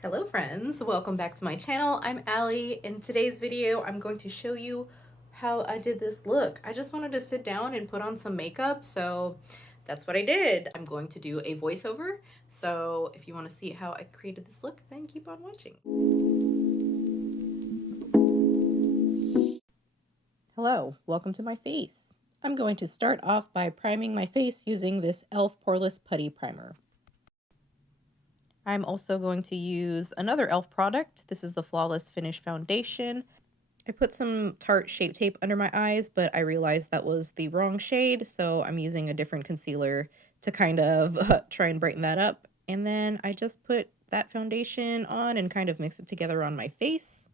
Hello friends, welcome back to my channel. I'm Allie. In today's video, I'm going to show you how I did this look. I just wanted to sit down and put on some makeup, so that's what I did. I'm going to do a voiceover, so if you want to see how I created this look, then keep on watching. Hello, welcome to my face. I'm going to start off by priming my face using this e.l.f. Poreless Putty Primer. I'm also going to use another e.l.f. product. This is the Flawless Finish Foundation. I put some Tarte Shape Tape under my eyes, but I realized that was the wrong shade, so I'm using a different concealer to kind of try and brighten that up. And then I just put that foundation on and kind of mix it together on my face.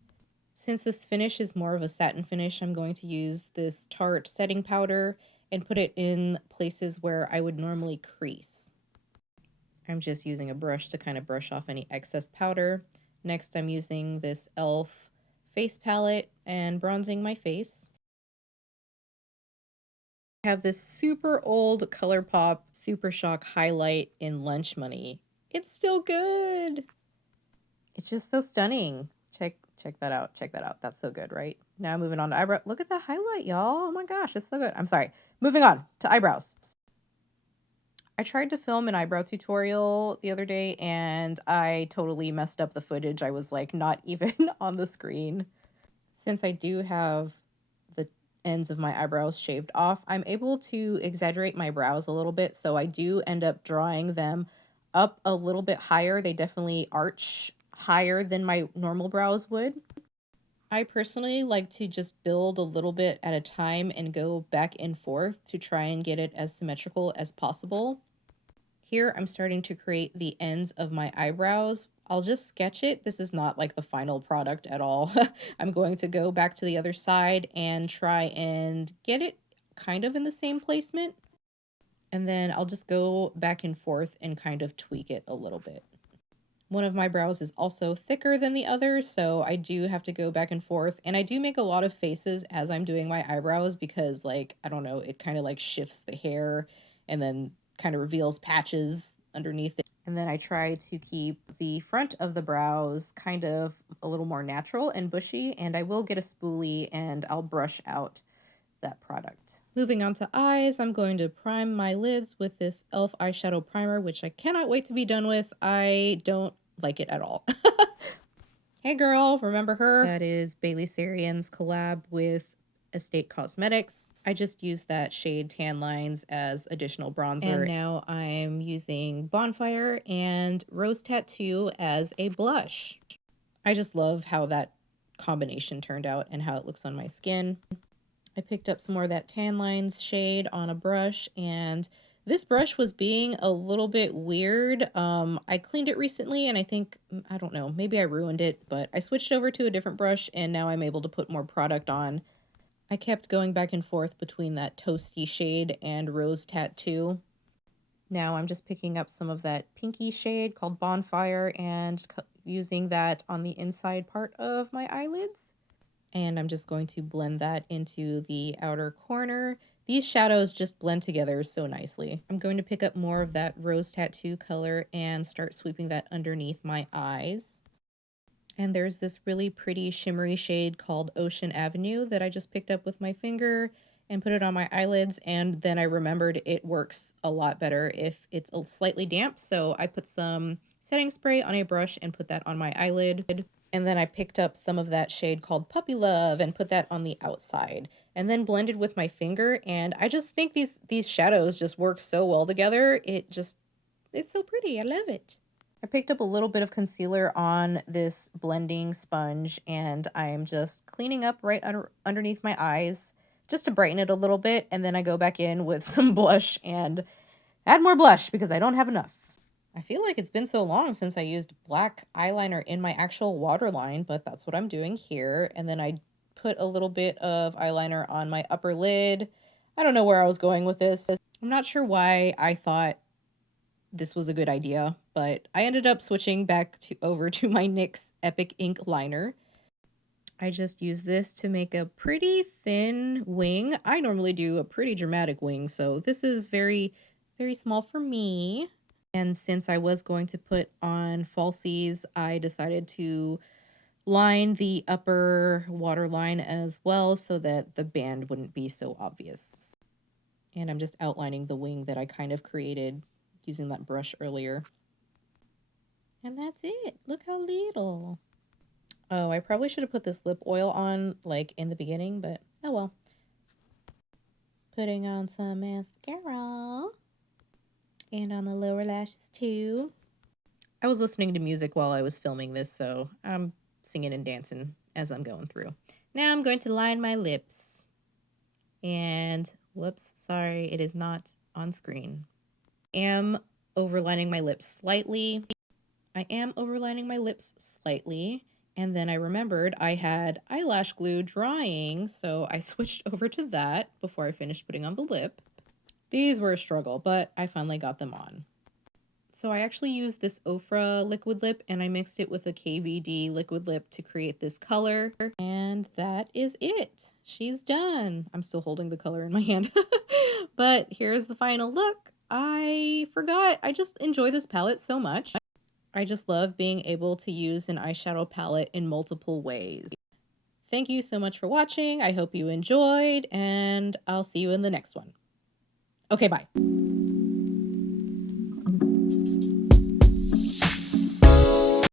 Since this finish is more of a satin finish, I'm going to use this Tarte setting powder and put it in places where I would normally crease. I'm just using a brush to kind of brush off any excess powder. Next, I'm using this e.l.f. face palette and bronzing my face. I have this super old ColourPop Super Shock highlight in Lunch Money. It's still good. It's just so stunning. Check that out. Check that out. That's so good, right? Now moving on to eyebrow. Look at the highlight, y'all. Oh my gosh, it's so good. I'm sorry. Moving on to eyebrows. I tried to film an eyebrow tutorial the other day and I totally messed up the footage. I was like not even on the screen. Since I do have the ends of my eyebrows shaved off, I'm able to exaggerate my brows a little bit, so I do end up drawing them up a little bit higher. They definitely arch higher than my normal brows would. I personally like to just build a little bit at a time and go back and forth to try and get it as symmetrical as possible. Here I'm starting to create the ends of my eyebrows. I'll just sketch it. This is not like the final product at all. I'm going to go back to the other side and try and get it kind of in the same placement. And then I'll just go back and forth and kind of tweak it a little bit. One of my brows is also thicker than the other, so I do have to go back and forth. And I do make a lot of faces as I'm doing my eyebrows because, like, I don't know, it kind of like shifts the hair and then kind of reveals patches underneath it. And then I try to keep the front of the brows kind of a little more natural and bushy, and I will get a spoolie and I'll brush out that product. Moving on to eyes, I'm going to prime my lids with this e.l.f. eyeshadow primer, which I cannot wait to be done with. I don't like it at all. Hey girl, remember her? That is Bailey Sarian's collab with Estate Cosmetics. I just used that shade Tan Lines as additional bronzer. And now I'm using Bonfire and Rose Tattoo as a blush. I just love how that combination turned out and how it looks on my skin. I picked up some more of that Tan Lines shade on a brush, and this brush was being a little bit weird. I cleaned it recently, and I think, I don't know, maybe I ruined it, but I switched over to a different brush, and now I'm able to put more product on. I kept going back and forth between that Toasty shade and Rose Tattoo. Now I'm just picking up some of that pinky shade called Bonfire and using that on the inside part of my eyelids. And I'm just going to blend that into the outer corner. These shadows just blend together so nicely. I'm going to pick up more of that Rose Tattoo color and start sweeping that underneath my eyes. And there's this really pretty shimmery shade called Ocean Avenue that I just picked up with my finger and put it on my eyelids, and then I remembered it works a lot better if it's slightly damp, so I put some setting spray on a brush and put that on my eyelid. And then I picked up some of that shade called Puppy Love and put that on the outside, and then blended with my finger, and I just think these shadows just work so well together. It's so pretty. I love it. I picked up a little bit of concealer on this blending sponge, and I'm just cleaning up right underneath my eyes just to brighten it a little bit, and then I go back in with some blush and add more blush because I don't have enough. I feel like it's been so long since I used black eyeliner in my actual waterline, but that's what I'm doing here. And then I put a little bit of eyeliner on my upper lid. I don't know where I was going with this. I'm not sure why I thought this was a good idea, but I ended up switching back over to my NYX Epic Ink liner. I just use this to make a pretty thin wing. I normally do a pretty dramatic wing, so this is very, very small for me. And since I was going to put on falsies, I decided to line the upper waterline as well so that the band wouldn't be so obvious. And I'm just outlining the wing that I kind of created using that brush earlier. And that's it. Look how little. Oh, I probably should have put this lip oil on like in the beginning, but oh well. Putting on some mascara. And on the lower lashes too. I was listening to music while I was filming this, so I'm singing and dancing as I'm going through. Now I'm going to line my lips. And whoops, sorry, it is not on screen. I am overlining my lips slightly. And then I remembered I had eyelash glue drying, so I switched over to that before I finished putting on the lip. These were a struggle, but I finally got them on. So I actually used this Ofra liquid lip and I mixed it with a KVD liquid lip to create this color. And that is it. She's done. I'm still holding the color in my hand. But here's the final look. I forgot. I just enjoy this palette so much. I just love being able to use an eyeshadow palette in multiple ways. Thank you so much for watching. I hope you enjoyed, and I'll see you in the next one. Okay, bye.